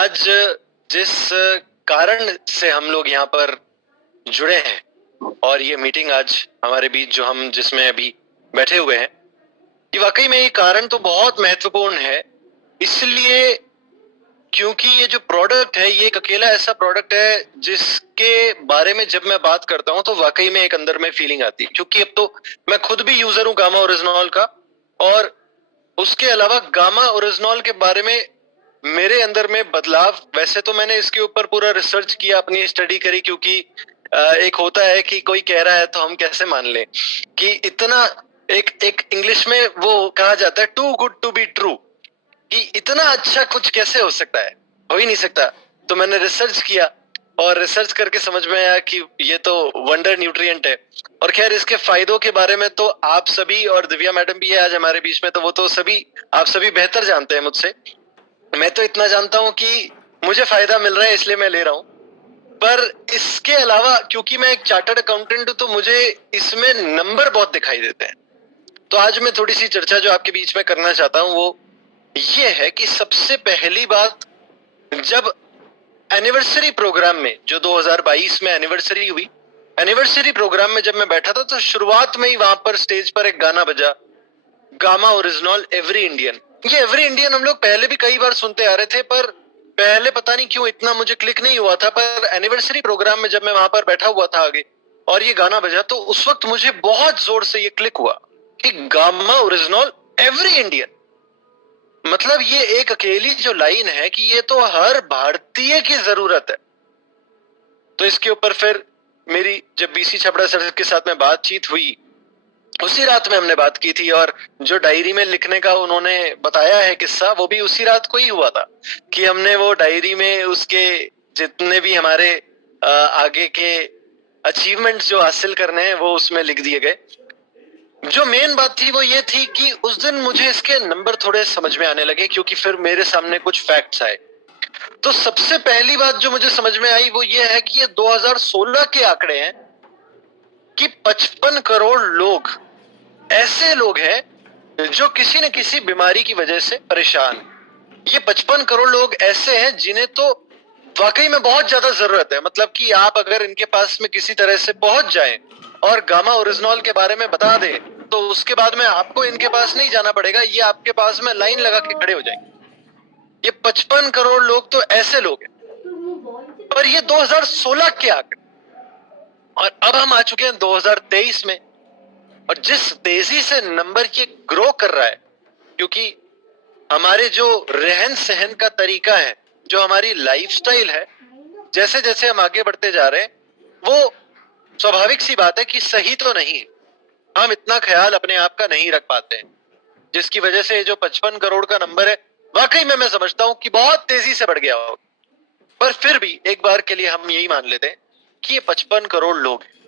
आज जिस कारण से हम लोग यहाँ पर जुड़े हैं और ये मीटिंग आज हमारे बीच जो हम जिसमें अभी बैठे हुए हैं, ये वाकई में ये कारण तो बहुत महत्वपूर्ण है। इसलिए क्योंकि ये जो प्रोडक्ट है ये एक अकेला ऐसा प्रोडक्ट है जिसके बारे में जब मैं बात करता हूं तो वाकई में एक अंदर में फीलिंग आती है, क्योंकि अब तो मैं खुद भी यूजर हूं गामा ओरिजिनॉल का। और उसके अलावा गामा ओरिजिनॉल के बारे में मेरे अंदर में बदलाव, वैसे तो मैंने इसके ऊपर पूरा रिसर्च किया, अपनी स्टडी करी, क्योंकि एक होता है कि कोई कह रहा है तो हम कैसे मान लें कि इतना एक एक इंग्लिश में वो कहा जाता है too good to be true, कि इतना अच्छा कुछ कैसे हो सकता है, हो ही नहीं सकता। तो मैंने रिसर्च किया और रिसर्च करके समझ में आया कि ये तो वंडर न्यूट्रिएंट है। और खैर इसके फायदों के बारे में तो आप सभी, और दिव्या मैडम भी है आज हमारे बीच में, तो वो तो सभी आप सभी बेहतर जानते हैं मुझसे। मैं तो इतना जानता हूं कि मुझे फायदा मिल रहा है इसलिए मैं ले रहा हूं। पर इसके अलावा क्योंकि मैं एक चार्टर्ड अकाउंटेंट हूं तो मुझे इसमें नंबर बहुत दिखाई देते हैं। तो आज मैं थोड़ी सी चर्चा जो आपके बीच में करना चाहता हूं वो ये है कि सबसे पहली बात, जब एनिवर्सरी प्रोग्राम में जो 2022 में एनिवर्सरी हुई, एनिवर्सरी प्रोग्राम में जब मैं बैठा था तो शुरुआत में ही वहां पर स्टेज पर एक गाना बजा, गामा ओरिजिनल एवरी इंडियन। ये एवरी इंडियन हम लोग पहले भी कई बार सुनते आ रहे थे, पर पहले पता नहीं क्यों इतना मुझे क्लिक नहीं हुआ था। पर एनिवर्सरी प्रोग्राम में जब मैं वहां पर बैठा हुआ था आगे और ये गाना बजा तो उस वक्त मुझे बहुत जोर से ये क्लिक हुआ कि गामा ओरिजिनल एवरी इंडियन, मतलब ये एक अकेली जो लाइन है कि ये तो हर भारतीय की जरूरत है। तो इसके ऊपर फिर मेरी जब बीसी छपड़ा सर के साथ में बातचीत हुई, उसी रात में हमने बात की थी, और जो डायरी में लिखने का उन्होंने बताया है किस्सा, वो भी उसी रात को ही हुआ था कि हमने वो डायरी में उसके जितने भी हमारे आगे के अचीवमेंट्स जो हासिल करने हैं वो उसमें लिख दिए गए। जो मेन बात थी वो ये थी कि उस दिन मुझे इसके नंबर थोड़े समझ में आने लगे, क्योंकि फिर मेरे सामने कुछ फैक्ट्स आए। तो सबसे पहली बात जो मुझे समझ में आई वो ये है कि ये 2016 के आंकड़े हैं कि 55 करोड़ लोग ऐसे लोग हैं जो किसी न किसी बीमारी की वजह से परेशान हैं। ये 55 करोड़ लोग ऐसे हैं जिन्हें तो वाकई में बहुत ज्यादा जरूरत है। मतलब कि आप अगर इनके पास में किसी तरह से पहुंच जाएं और गामा ओरिजिनल के बारे में बता दें तो उसके बाद में आपको इनके पास नहीं जाना पड़ेगा, ये आपके पास में लाइन लगा के खड़े हो जाएंगे। ये 55 करोड़ लोग तो ऐसे लोग हैं। पर ये 2016 के आंकड़े, और अब हम आ चुके हैं 2023 में, और जिस तेजी से नंबर ये ग्रो कर रहा है, क्योंकि हमारे जो रहन सहन का तरीका है, जो हमारी लाइफस्टाइल है, जैसे जैसे हम आगे बढ़ते जा रहे हैं वो स्वाभाविक सी बात है कि सही तो नहीं है। हम इतना ख्याल अपने आप का नहीं रख पाते हैं, जिसकी वजह से जो 55 करोड़ का नंबर है वाकई में मैं समझता हूं कि बहुत तेजी से बढ़ गया होगा। पर फिर भी एक बार के लिए हम यही मान लेते हैं कि ये 55 करोड़ लोग हैं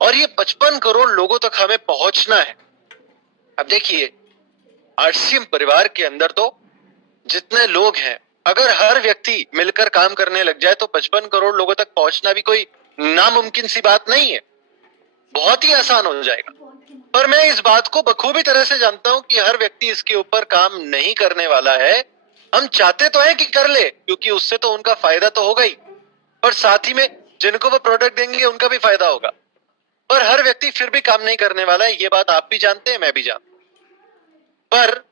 और ये 55 करोड़ लोगों तक हमें पहुंचना है। अब देखिए, आरसीएम परिवार के अंदर तो जितने लोग हैं, अगर हर व्यक्ति मिलकर काम करने लग जाए तो 55 करोड़ लोगों तक पहुंचना भी कोई नामुमकिन सी बात नहीं है, बहुत ही आसान हो जाएगा। पर मैं इस बात को बखूबी तरह से जानता हूं कि हर व्यक्ति इसके ऊपर काम नहीं करने वाला है। हम चाहते तो है कि कर ले, क्योंकि उससे तो उनका फायदा तो होगा ही, पर साथ ही में जिनको वो प्रोडक्ट देंगे उनका भी फायदा होगा। पर हर व्यक्ति फिर भी काम नहीं करने वाला है, ये बात आप भी जानते हैं, मैं भी जानता हूं। पर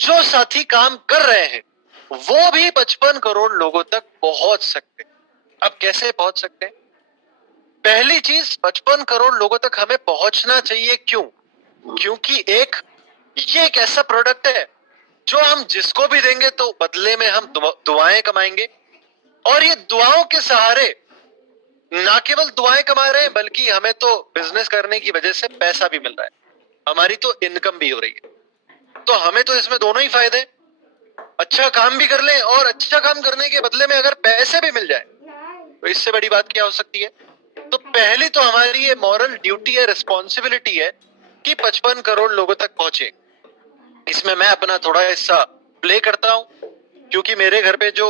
जो साथी काम कर रहे हैं वो भी 55 करोड़ लोगों तक पहुंच सकते हैं। अब कैसे पहुंच सकते हैं? पहली चीज, 55 करोड़ लोगों तक हमें पहुंचना चाहिए। क्यों? क्योंकि ये एक ऐसा प्रोडक्ट है जो हम जिसको भी देंगे तो बदले में हम दुआएं कमाएंगे, और ये दुआओं के सहारे ना केवल दुआएं कमा रहे हैं बल्कि हमें तो बिजनेस करने की वजह से पैसा भी मिल रहा है, हमारी तो इनकम भी हो रही है। तो हमें तो इसमें दोनों ही फायदे, अच्छा काम भी कर ले और अच्छा काम करने के बदले में अगर पैसे भी मिल जाए तो इससे बड़ी बात क्या हो सकती है। तो पहली तो हमारी ये मॉरल ड्यूटी है, रिस्पॉन्सिबिलिटी है कि 55 करोड़ लोगों तक पहुंचे। इसमें मैं अपना थोड़ा हिस्सा प्ले करता हूं, क्योंकि मेरे घर पे जो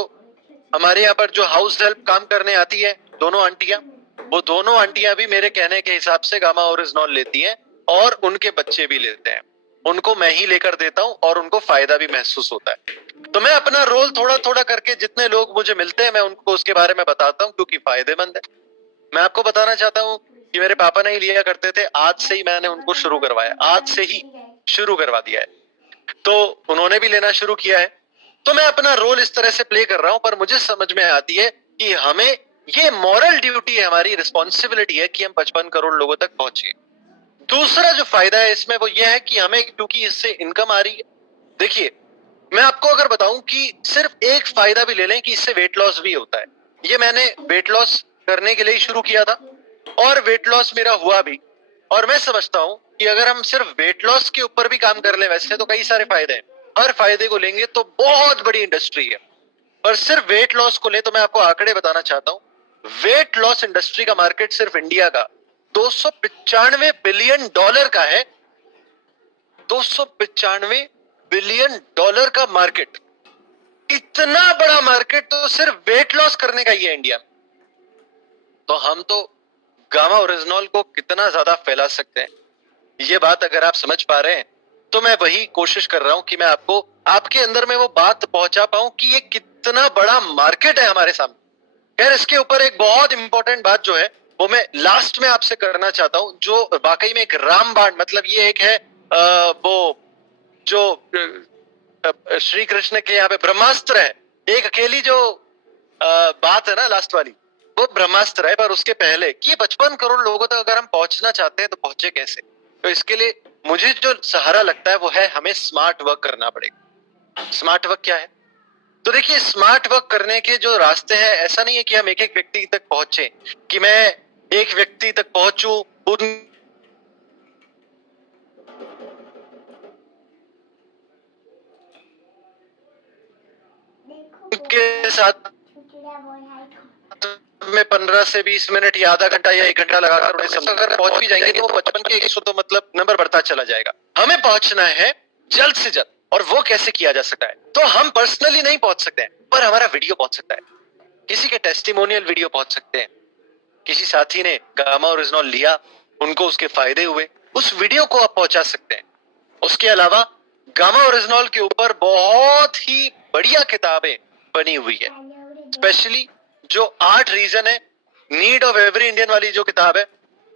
हमारे यहाँ पर जो हाउस हेल्प काम करने आती है, दोनों आंटियां, वो दोनों आंटियां भी मेरे कहने के हिसाब से गामा ओरिजिनल लेती हैं और उनके बच्चे भी लेते हैं। उनको मैं ही लेकर देता हूं और उनको फायदा भी महसूस होता है। तो मैं अपना रोल थोड़ा थोड़ा करके जितने लोग मुझे मिलते हैं मैं उनको उसके बारे में बताता हूं, क्योंकि फायदेमंद है। मैं आपको बताना चाहता हूं कि मेरे पापा नहीं लिया करते थे, आज से ही मैंने उनको शुरू करवाया, आज से ही शुरू करवा दिया है, तो उन्होंने भी लेना शुरू किया है। तो मैं अपना रोल इस तरह से प्ले कर रहा हूं, पर मुझे समझ में आती है कि हमें ये मॉरल ड्यूटी है, हमारी रिस्पॉन्सिबिलिटी है कि हम 55 करोड़ लोगों तक पहुंचे। दूसरा जो फायदा है इसमें वो ये है कि हमें, क्योंकि इससे इनकम आ रही है। देखिए, मैं आपको अगर बताऊं कि सिर्फ एक फायदा भी ले लें कि इससे वेट लॉस भी होता है। ये मैंने वेट लॉस करने के लिए ही शुरू किया था और वेट लॉस मेरा हुआ भी। और मैं समझता हूं कि अगर हम सिर्फ वेट लॉस के ऊपर भी काम कर लें, वैसे तो कई सारे फायदे हैं, हर फायदे को लेंगे तो बहुत बड़ी इंडस्ट्री है। पर सिर्फ वेट लॉस को ले तो मैं आपको आंकड़े बताना चाहता हूं। वेट लॉस इंडस्ट्री का मार्केट सिर्फ इंडिया का 295 बिलियन डॉलर का है। 295 बिलियन डॉलर का मार्केट, इतना बड़ा मार्केट तो सिर्फ वेट लॉस करने का ही है इंडिया में। तो हम तो गामा ओरिजिनॉल को कितना ज्यादा फैला सकते हैं, ये बात अगर आप समझ पा रहे हैं तो मैं वही कोशिश कर रहा हूं कि मैं आपको, आपके अंदर में वो बात पहुंचा पाऊं कि ये कितना बड़ा मार्केट है हमारे सामने। खैर, इसके ऊपर एक बहुत इंपॉर्टेंट बात जो है वो मैं लास्ट में आपसे करना चाहता हूं, जो वाकई में एक रामबाण, मतलब ये एक है वो जो श्री कृष्ण के यहाँ पे ब्रह्मास्त्र है, एक अकेली जो बात है ना लास्ट वाली, वो ब्रह्मास्त्र है। पर उसके पहले कि 55 करोड़ लोगों तक अगर हम पहुंचना चाहते हैं तो पहुंचे कैसे, तो इसके लिए मुझे जो सहारा लगता है वो है हमें स्मार्ट वर्क करना पड़ेगा। स्मार्ट वर्क क्या है? तो देखिए, स्मार्ट वर्क करने के जो रास्ते हैं, ऐसा नहीं है कि हम एक एक व्यक्ति तक पहुंचे, कि मैं एक व्यक्ति तक पहुंचूं उनके साथ में 15 से 20 मिनट या आधा घंटा या 1 घंटा लगाकर उन्हें समझ, अगर पहुंच भी जाएंगे तो वो 55 के 100 तो मतलब नंबर बढ़ता चला जाएगा। हमें पहुंचना है जल्द से जल्द, और वो कैसे किया जा सकता है? तो हम पर्सनली नहीं पहुंच सकते हैं, पर हमारा वीडियो पहुंच सकता है, किसी के टेस्टिमोनियल वीडियो पहुंच सकते हैं, किसी साथी ने गामा ओरिजिनॉल लिया, उनको उसके फायदे हुए, उस वीडियो को आप पहुंचा सकते हैं। उसके अलावा गामा ओरिजिनॉल के ऊपर बहुत ही बढ़िया किताबें बनी हुई है, स्पेशली जो 8 रीजन है, नीड ऑफ एवरी इंडियन वाली जो किताब है,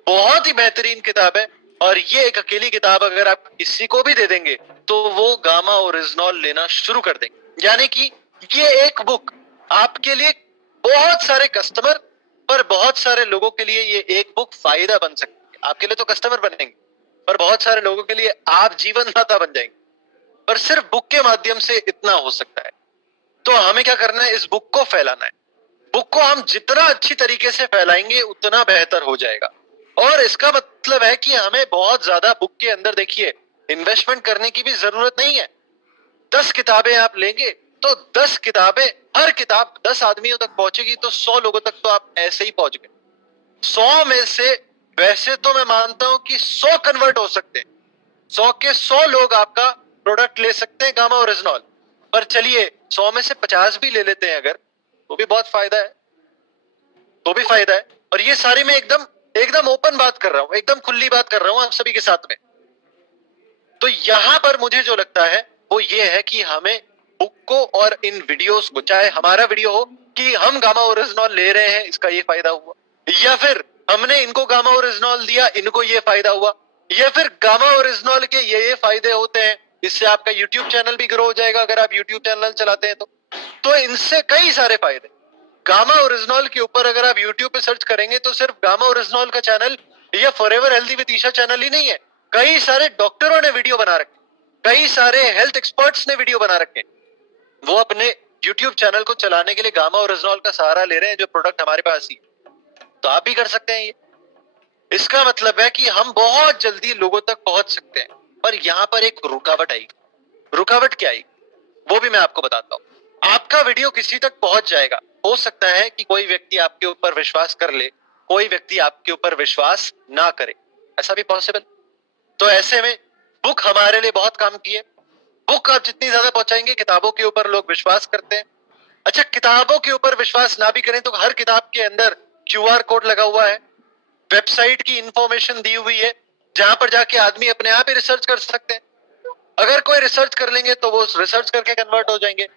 बहुत ही बेहतरीन किताब है। और ये एक अकेली किताब अगर आप किसी को भी दे देंगे तो वो गामा ओरिजिनॉल लेना शुरू कर देंगे। यानी कि ये एक बुक आपके लिए, बहुत सारे कस्टमर, पर बहुत सारे लोगों के लिए ये एक बुक फायदा बन सकती है। आपके लिए तो कस्टमर बनेंगे, पर बहुत सारे लोगों के लिए आप जीवन दाता बन जाएंगे। पर सिर्फ बुक के माध्यम से इतना हो सकता है। तो हमें क्या करना है? इस बुक को फैलाना है। बुक को हम जितना अच्छी तरीके से फैलाएंगे उतना बेहतर हो जाएगा। और इसका मतलब है कि हमें बहुत ज्यादा बुक के अंदर, देखिए, इन्वेस्टमेंट करने की भी जरूरत नहीं है। 10 किताबें आप लेंगे तो 10 किताबें, हर किताब 10 आदमियों तक पहुंचेगी तो 100 लोगों तक तो आप ऐसे ही पहुंच गए। 100 में से वैसे तो मैं मानता हूं कि 100 कन्वर्ट हो सकते हैं, 100 के 100 लोग आपका प्रोडक्ट ले सकते हैं गामा ओरिजिनॉल। पर चलिए 100 में से 50 भी ले लेते हैं अगर, तो भी बहुत फायदा है, तो भी फायदा है। और ये सारी मैं एकदम एकदम ओपन बात कर रहा हूं, एकदम खुली बात कर रहा हूं आप सभी के साथ में। तो यहां पर मुझे जो लगता है वो ये है कि हमें बुक को और इन वीडियोस को, चाहे हमारा वीडियो हो कि हम गामा ओरिजिनॉल ले रहे हैं, इसका ये फायदा हुआ, या फिर हमने इनको गामा ओरिजिनॉल दिया, इनको ये फायदा हुआ, या फिर गामा ओरिजिनॉल के ये फायदे होते हैं, इससे आपका यूट्यूब चैनल भी ग्रो हो जाएगा अगर आप यूट्यूब चैनल चलाते हैं तो इनसे कई सारे फायदे। गामा ओरिजिनॉल के ऊपर अगर आप यूट्यूब पे सर्च करेंगे तो सिर्फ गामा ओरिजिनॉल का चैनल या forever healthy with Isha channel ही नहीं है, कई सारे डॉक्टरों ने वीडियो बना रखे, कई सारे हेल्थ एक्सपर्ट्स ने वीडियो बना रखे। वो अपने यूट्यूब चैनल को चलाने के लिए गामा ओरिजिनॉल का सहारा ले रहे हैं, जो प्रोडक्ट हमारे पास ही। तो आप भी कर सकते हैं ये। इसका मतलब है कि हम बहुत जल्दी लोगों तक पहुंच सकते हैं। पर यहां पर एक रुकावट आई। रुकावट क्या आई वो भी मैं आपको बताता हूं। आपका वीडियो किसी तक पहुंच जाएगा, हो सकता है कि कोई व्यक्ति आपके ऊपर विश्वास कर ले, कोई व्यक्ति आपके ऊपर विश्वास ना करे, ऐसा भी पॉसिबल। तो ऐसे में बुक हमारे लिए बहुत काम की है। बुक आप जितनी ज्यादा पहुंचाएंगे, किताबों के ऊपर लोग विश्वास करते हैं। अच्छा, किताबों के ऊपर विश्वास ना भी करें तो हर किताब के अंदर क्यूआर कोड लगा हुआ है, वेबसाइट की इंफॉर्मेशन दी हुई है, जहां पर जाके आदमी अपने आप ही रिसर्च कर सकते हैं। अगर कोई रिसर्च कर लेंगे तो वो रिसर्च करके कन्वर्ट हो जाएंगे।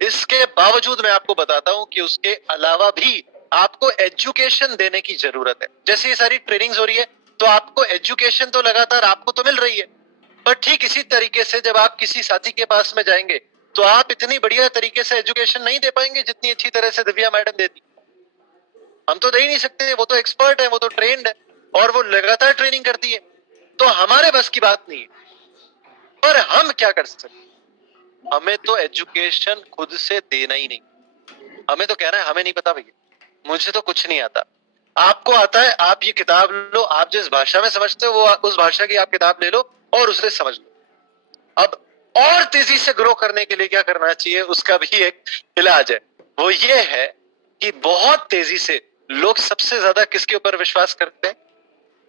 इसके बावजूद मैं आपको बताता हूं कि उसके अलावा भी आपको एजुकेशन देने की जरूरत है। जैसे ये सारी ट्रेनिंग्स हो रही है तो आपको एजुकेशन तो लगातार आपको तो मिल रही है, पर ठीक इसी तरीके से जब आप किसी साथी के पास में जाएंगे तो आप इतनी बढ़िया तरीके से एजुकेशन नहीं दे पाएंगे जितनी अच्छी तरह से दिव्या मैडम देती। हम तो दे ही नहीं सकते, वो तो एक्सपर्ट है, वो तो ट्रेंड है और वो लगातार ट्रेनिंग करती है, तो हमारे बस की बात नहीं है। पर हम क्या कर सकते, हमें तो एजुकेशन खुद से देना ही नहीं। हमें तो कहना है हमें नहीं पता भैया, मुझे तो कुछ नहीं आता, आपको आता है, आप ये किताब लो, आप जिस भाषा में समझते हो वो उस भाषा की आप किताब ले लो और उसे समझ लो। अब और तेजी से ग्रो करने के लिए क्या करना चाहिए, उसका भी एक इलाज है। वो ये है कि बहुत तेजी से लोग सबसे ज्यादा किसके ऊपर विश्वास करते हैं,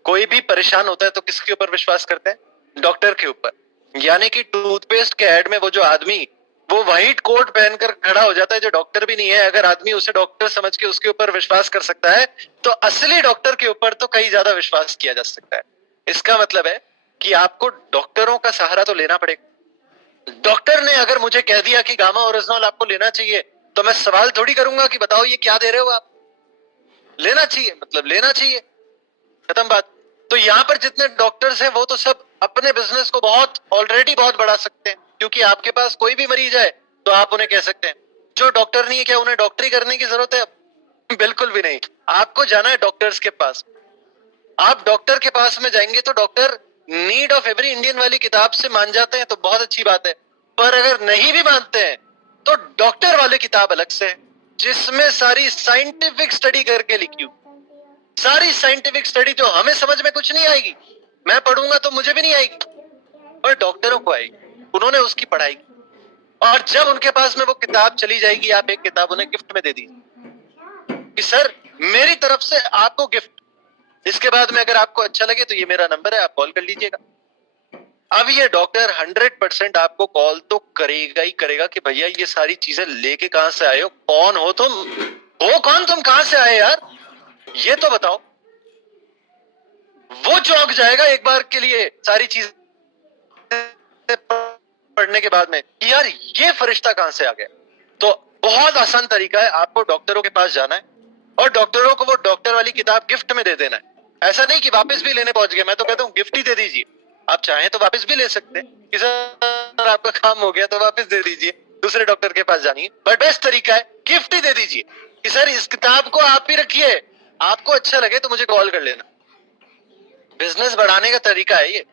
कोई भी परेशान होता है तो किसके ऊपर विश्वास करते हैं, डॉक्टर के ऊपर। यानी कि टूथपेस्ट के ऐड में वो जो आदमी वो व्हाइट कोट पहनकर खड़ा हो जाता है जो डॉक्टर भी नहीं है, अगर आदमी उसे डॉक्टर समझ के उसके ऊपर विश्वास कर सकता है तो असली डॉक्टर के ऊपर तो कहीं ज्यादा विश्वास किया जा सकता है। इसका मतलब है कि आपको डॉक्टरों का सहारा तो लेना पड़ेगा। डॉक्टर ने अगर मुझे कह दिया कि गामा ओरिजिनल आपको लेना चाहिए तो मैं सवाल थोड़ी करूंगा कि बताओ ये क्या दे रहे हो आप, लेना चाहिए मतलब लेना चाहिए, खत्म बात। तो यहाँ पर जितने डॉक्टर्स हैं वो तो सब अपने बिजनेस को बहुत ऑलरेडी बहुत बढ़ा सकते हैं, क्योंकि आपके पास कोई भी मरीज है तो आप उन्हें कह सकते हैं। जो डॉक्टर नहीं है क्या उन्हें डॉक्टरी करने की जरूरत है? बिल्कुल भी नहीं। आपको जाना है डॉक्टर्स के पास, आप डॉक्टर के पास में जाएंगे तो doctor need of every Indian वाली किताब से मान जाते हैं तो बहुत अच्छी बात है, पर अगर नहीं भी मानते हैं तो डॉक्टर वाली किताब अलग से है जिसमें सारी साइंटिफिक स्टडी करके लिखी हुई, सारी साइंटिफिक स्टडी जो हमें समझ में कुछ नहीं आएगी, मैं पढ़ूंगा तो मुझे भी नहीं आएगी, पर डॉक्टरों को आएगी, उन्होंने उसकी पढ़ाई की। और जब उनके पास में वो किताब चली जाएगी, आप एक किताब उन्हें गिफ्ट में दे दीजिए कि सर मेरी तरफ से आपको गिफ्ट, इसके बाद में अगर आपको अच्छा लगे तो ये मेरा नंबर है, आप कॉल कर लीजिएगा। अब ये डॉक्टर 100% आपको कॉल तो करेगा ही करेगा कि भैया ये सारी चीजें लेके कहां से आए हो, कौन हो तुम, हो कौन तुम, कहां से आए यार, ये तो बताओ। वो चौंक जाएगा एक बार के लिए सारी चीजें पढ़ने के बाद में कि यार ये फरिश्ता कहां से आ गया। तो बहुत आसान तरीका है, आपको डॉक्टरों के पास जाना है और डॉक्टरों को वो डॉक्टर वाली किताब गिफ्ट में दे देना है। ऐसा नहीं कि वापस भी लेने पहुंच गए, मैं तो कहता हूँ गिफ्ट ही दे दीजिए। आप चाहें तो वापस भी ले सकते हैं कि सर आपका काम हो गया तो वापस दे दीजिए, दूसरे डॉक्टर के पास जानिए, बट बेस्ट तरीका है गिफ्ट ही दे दीजिए कि सर इस किताब को आप ही रखिए, आपको अच्छा लगे तो मुझे कॉल कर लेना। बिजनेस बढ़ाने का तरीका है ये।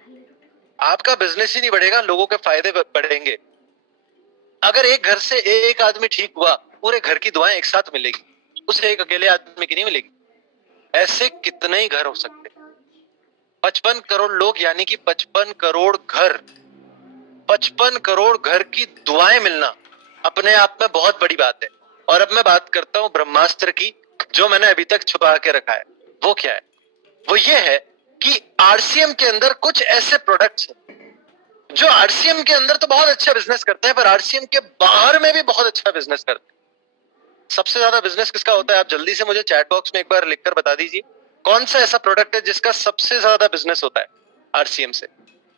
आपका बिजनेस ही नहीं बढ़ेगा, लोगों के फायदे बढ़ेंगे। अगर एक घर से एक आदमी ठीक हुआ, पूरे घर की दुआएं एक साथ मिलेगी, उसे एक अकेले आदमी की नहीं मिलेगी। ऐसे कितने ही घर हो सकते हैं। 55 करोड़ लोग यानी कि 55 करोड़ घर, 55 करोड़ घर की दुआएं मिलना अपने आप में बहुत बड़ी बात है। और अब मैं बात करता हूं ब्रह्मास्त्र की, जो मैंने अभी तक छुपा के रखा है। वो क्या है? वो ये है कि आरसीएम के अंदर कुछ ऐसे प्रोडक्ट्स हैं जो आरसीएम के अंदर तो बहुत अच्छा बिजनेस करते हैं, पर आरसीएम के बाहर में भी बहुत अच्छा बिजनेस करते हैं। सबसे ज्यादा बिजनेस किसका होता है? आप जल्दी से मुझे चैट बॉक्स में एक बार लिखकर बता दीजिए, कौन सा ऐसा प्रोडक्ट है जिसका सबसे ज्यादा बिजनेस होता है आरसीएम से?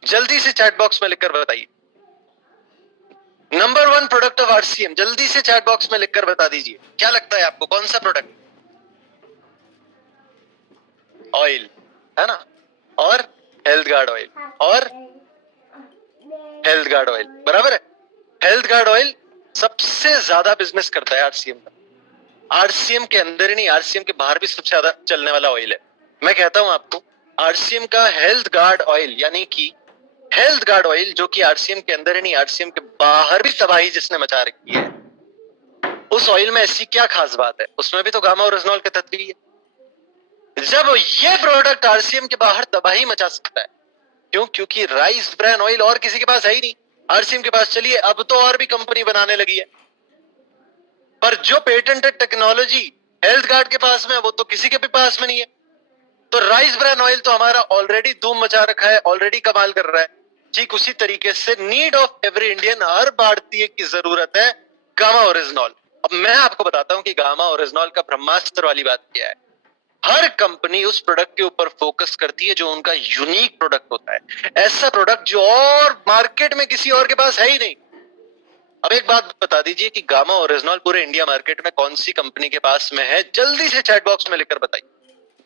जल्दी से चैट बॉक्स में लिखकर बताइए। नंबर 1 प्रोडक्ट ऑफ आरसीएम, जल्दी से चैट बॉक्स में लिखकर बता दीजिए। क्या लगता है आपको कौन सा प्रोडक्ट? ऑयल है ना, और हेल्थ गार्ड ऑयल, और हेल्थ गार्ड ऑयल बराबर है। हेल्थ गार्ड ऑयल सबसे ज्यादा बिजनेस करता है आरसीएम का। आरसीएम के अंदर ही नहीं, आरसीएम के बाहर भी सबसे ज्यादा चलने वाला ऑयल है। मैं कहता हूं आपको, आरसीएम का हेल्थ गार्ड ऑयल, यानी कि हेल्थ गार्ड ऑयल जो कि आरसीएम के अंदर ही नहीं, आरसीएम के बाहर भी तबाही जिसने मचा रखी है, उस ऑयल में ऐसी क्या खास बात है? उसमें भी तो गामा ओरिजिनल के तत्व ही है। जब ये प्रोडक्ट आरसीएम के बाहर तबाही मचा सकता है, क्यों? क्योंकि राइस ब्रान ऑयल और किसी के पास है ही नहीं, आरसीएम के पास चलिए अब तो और भी कंपनी बनाने लगी है, पर जो पेटेंटेड टेक्नोलॉजी हेल्थ गार्ड के पास में वो तो किसी के भी पास में नहीं है। तो राइस ब्रान ऑयल तो हमारा ऑलरेडी धूम मचा रखा है, ऑलरेडी कमाल कर रहा है। ठीक उसी तरीके से नीड ऑफ एवरी इंडियन, हर भारतीय की जरूरत है गामा ओरिजिनल। अब मैं आपको बताता हूं कि गामा ओरिजिनल का ब्रह्मास्त्र वाली बात क्या है। हर कंपनी उस प्रोडक्ट के ऊपर फोकस करती है जो उनका यूनिक प्रोडक्ट होता है, ऐसा प्रोडक्ट जो और मार्केट में किसी और के पास है ही नहीं। अब एक बात बता दीजिए कि गामा ओरिजिनल पूरे इंडिया मार्केट में कौन सी कंपनी के पास में है? जल्दी से चैट बॉक्स में लिखकर बताइए।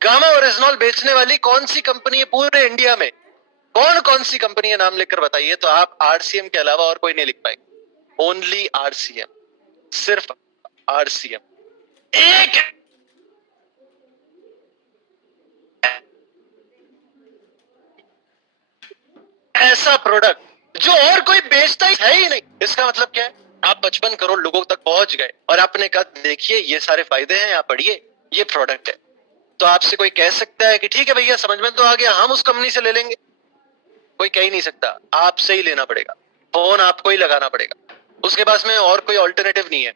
गामा ओरिजिनल बेचने वाली कौन सी कंपनी है पूरे इंडिया में? कौन कौन सी कंपनी है, नाम लिखकर बताइए। तो आप आरसीएम के अलावा और कोई नहीं लिख पाएंगे। ओनली आरसीएम, सिर्फ आरसीएम। एक ऐसा प्रोडक्ट जो और कोई बेचता ही है ही नहीं। इसका मतलब क्या है? आप 55 करोड़ लोगों तक पहुंच गए और आपने कहा देखिए ये सारे फायदे हैं, आप पढ़िए, ये प्रोडक्ट है। तो आपसे कोई कह सकता है कि ठीक है भैया समझ में तो आ गया, हम उस कंपनी से ले लेंगे? कोई कह ही नहीं सकता, आपसे ही लेना पड़ेगा, फोन आपको ही लगाना पड़ेगा, उसके पास में और कोई ऑल्टरनेटिव नहीं है।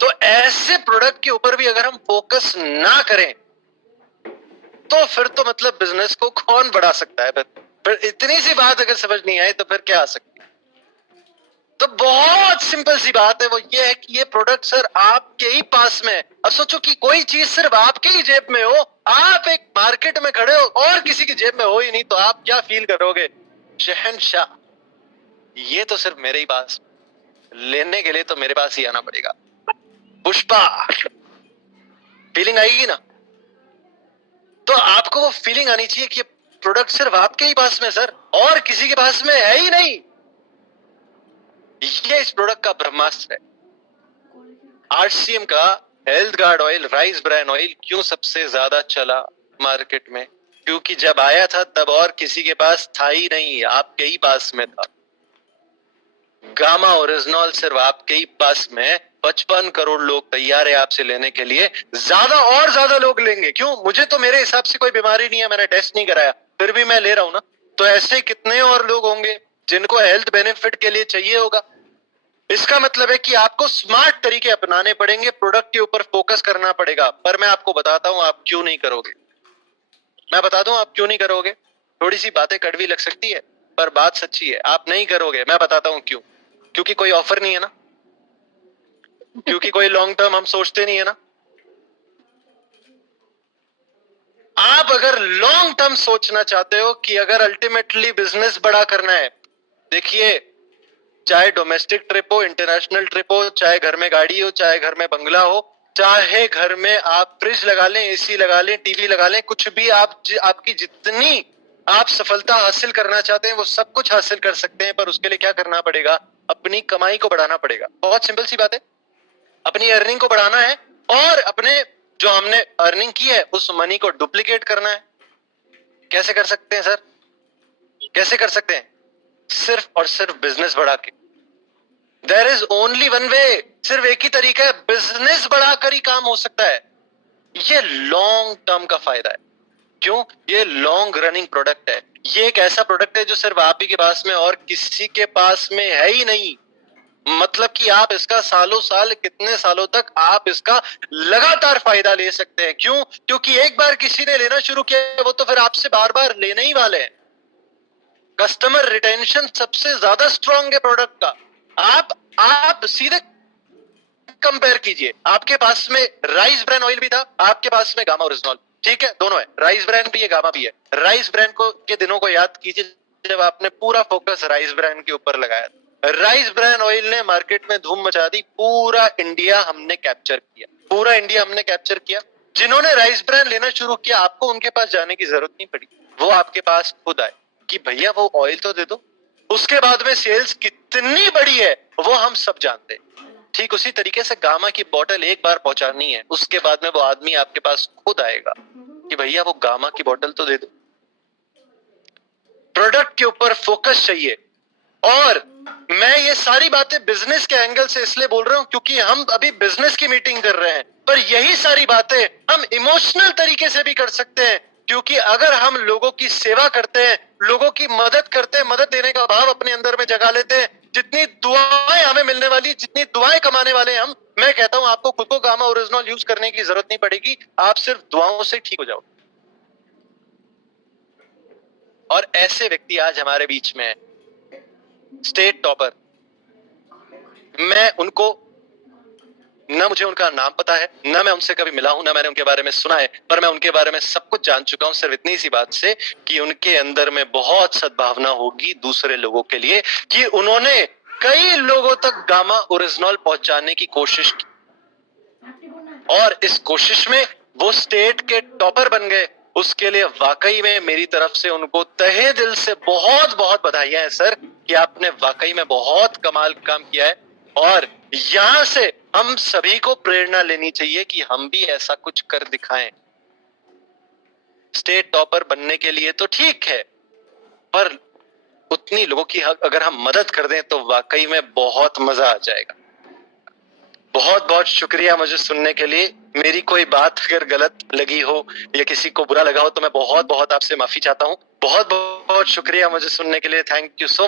तो ऐसे प्रोडक्ट के ऊपर भी अगर हम फोकस ना करें तो फिर तो मतलब बिजनेस को कौन बढ़ा सकता है? फिर इतनी सी बात अगर समझ नहीं आए तो फिर क्या आ सकती है? तो बहुत सिंपल सी बात है, वो ये है कि ये प्रोडक्ट सर आपके ही पास में है। अब सोचो कि कोई चीज सिर्फ आपके ही जेब में हो, आप एक मार्केट में खड़े हो और किसी की जेब में हो ही नहीं, तो आप क्या फील करोगे? शहंशाह, ये तो सिर्फ मेरे ही पास, लेने के लिए तो मेरे पास ही आना पड़ेगा। पुष्पा, फीलिंग आएगी ना? तो आपको वो फीलिंग आनी चाहिए कि प्रोडक्ट सिर्फ आपके ही पास में सर, और किसी के पास में है ही नहीं। ये इस प्रोडक्ट का ब्रह्मास्त्र है। आरसीएम का health guard oil, rice bran oil क्यों सबसे ज्यादा चला मार्केट में? क्योंकि जब आया था तब और किसी के पास था ही नहीं, आपके ही पास में था। गामा ओरिजिनल सिर्फ आपके ही पास में, 55 करोड़ लोग तैयार है आपसे लेने के लिए, ज्यादा और ज्यादा लोग लेंगे। क्यों? मुझे तो मेरे हिसाब से कोई बीमारी नहीं है, मैंने टेस्ट नहीं कराया, फिर भी मैं ले रहा हूं ना। तो ऐसे कितने और लोग होंगे जिनको हेल्थ बेनिफिट के लिए चाहिए होगा। इसका मतलब है कि आपको स्मार्ट तरीके अपनाने पड़ेंगे, प्रोडक्ट के ऊपर फोकस करना पड़ेगा। पर मैं आपको बताता हूं आप क्यों नहीं करोगे। मैं बता दूं आप क्यों नहीं करोगे। थोड़ी सी बातें कड़वी लग सकती है पर बात सच्ची है, आप नहीं करोगे। मैं बताता हूं क्यों। क्योंकि कोई ऑफर नहीं है ना, क्योंकि कोई लॉन्ग टर्म हम सोचते नहीं है ना। आप अगर लॉन्ग टर्म सोचना चाहते हो कि अगर अल्टीमेटली बिजनेस बड़ा करना है, देखिए चाहे डोमेस्टिक ट्रिप हो, इंटरनेशनल ट्रिप हो, चाहे घर में गाड़ी हो, चाहे घर में बंगला हो, चाहे घर में आप फ्रिज लगा लें, एसी लगा लें, टीवी लगा लें, कुछ भी आपकी जितनी आप सफलता हासिल करना चाहते हैं वो सब कुछ हासिल कर सकते हैं। पर उसके लिए क्या करना पड़ेगा? अपनी कमाई को बढ़ाना पड़ेगा। बहुत सिंपल सी बात है, अपनी अर्निंग को बढ़ाना है और अपने जो हमने अर्निंग की है उस मनी को डुप्लीकेट करना है। कैसे कर सकते हैं सर? कैसे कर सकते हैं? सिर्फ और सिर्फ बिजनेस बढ़ा के। There is only one way, सिर्फ एक ही तरीका है, बिजनेस बढ़ाकर ही काम हो सकता है। ये लॉन्ग टर्म का फायदा है। क्यों? ये लॉन्ग रनिंग प्रोडक्ट है। ये एक ऐसा प्रोडक्ट है जो सिर्फ आप ही के पास में और किसी के पास में है ही नहीं। मतलब कि आप इसका सालों साल, कितने सालों तक आप इसका लगातार फायदा ले सकते हैं। क्यों? क्योंकि एक बार किसी ने लेना शुरू किया वो तो फिर आपसे बार बार लेने ही वाले हैं। कस्टमर रिटेंशन सबसे ज्यादा स्ट्रांग है प्रोडक्ट का। आप सीधे कंपेयर कीजिए, आपके पास में राइस ब्रांड ऑयल भी था, आपके पास में गामा ओरिजिनल, ठीक है, दोनों है, राइस ब्रांड भी है, गामा भी है। राइस ब्रांड को के दिनों को याद कीजिए जब आपने पूरा फोकस राइस ब्रांड के ऊपर लगाया था। राइस ब्रांड ऑयल ने मार्केट में धूम मचा दी, पूरा इंडिया हमने कैप्चर किया, पूरा इंडिया हमने कैप्चर किया। जिन्होंने राइस ब्रांड लेना शुरू किया आपको उनके पास जाने की जरूरत नहीं पड़ी, वो आपके पास खुद आए कि भैया वो ऑयल तो दे दो। उसके बाद में सेल्स कितनी बड़ी है वो हम सब जानते हैं। ठीक उसी तरीके से गामा की बोतल एक बार पहुंचानी है, उसके बाद में वो आदमी आपके पास खुद आएगा कि भैया वो गामा की बोतल तो दे दो। प्रोडक्ट के ऊपर फोकस चाहिए। और मैं ये सारी बातें बिजनेस के एंगल से इसलिए बोल रहा हूं क्योंकि हम अभी बिजनेस की मीटिंग कर रहे हैं, पर यही सारी बातें हम इमोशनल तरीके से भी कर सकते हैं। क्योंकि अगर हम लोगों की सेवा करते हैं, लोगों की मदद करते हैं, मदद देने का भाव अपने अंदर में जगा लेते हैं, जितनी दुआएं हमें मिलने वाली, जितनी दुआएं कमाने वाले हम, मैं कहता हूं आपको खुद को गामा ओरिजिनल यूज करने की जरूरत नहीं पड़ेगी, आप सिर्फ दुआओं से ठीक हो जाओ। और ऐसे व्यक्ति आज हमारे बीच में है, स्टेट टॉपर। मैं उनको ना मुझे उनका नाम पता है, ना मैं उनसे कभी मिला हूं, ना मैंने उनके बारे में सुना है, पर मैं उनके बारे में सब कुछ जान चुका हूं सिर्फ इतनी सी बात से कि उनके अंदर में बहुत सद्भावना होगी दूसरे लोगों के लिए, कि उन्होंने कई लोगों तक गामा ओरिजिनल पहुंचाने की कोशिश की और इस कोशिश में वो स्टेट के टॉपर बन गए। उसके लिए वाकई में मेरी तरफ से उनको तहे दिल से बहुत बहुत बधाइयां हैं सर, कि आपने वाकई में बहुत कमाल काम किया है। और यहां से हम सभी को प्रेरणा लेनी चाहिए कि हम भी ऐसा कुछ कर दिखाएं। स्टेट टॉपर बनने के लिए तो ठीक है, पर उतनी लोगों की अगर हम मदद कर दें तो वाकई में बहुत मजा आ जाएगा। बहुत बहुत शुक्रिया मुझे सुनने के लिए। मेरी कोई बात अगर गलत लगी हो या किसी को बुरा लगा हो तो मैं बहुत बहुत आपसे माफी चाहता हूँ। बहुत बहुत शुक्रिया मुझे सुनने के लिए। Thank you so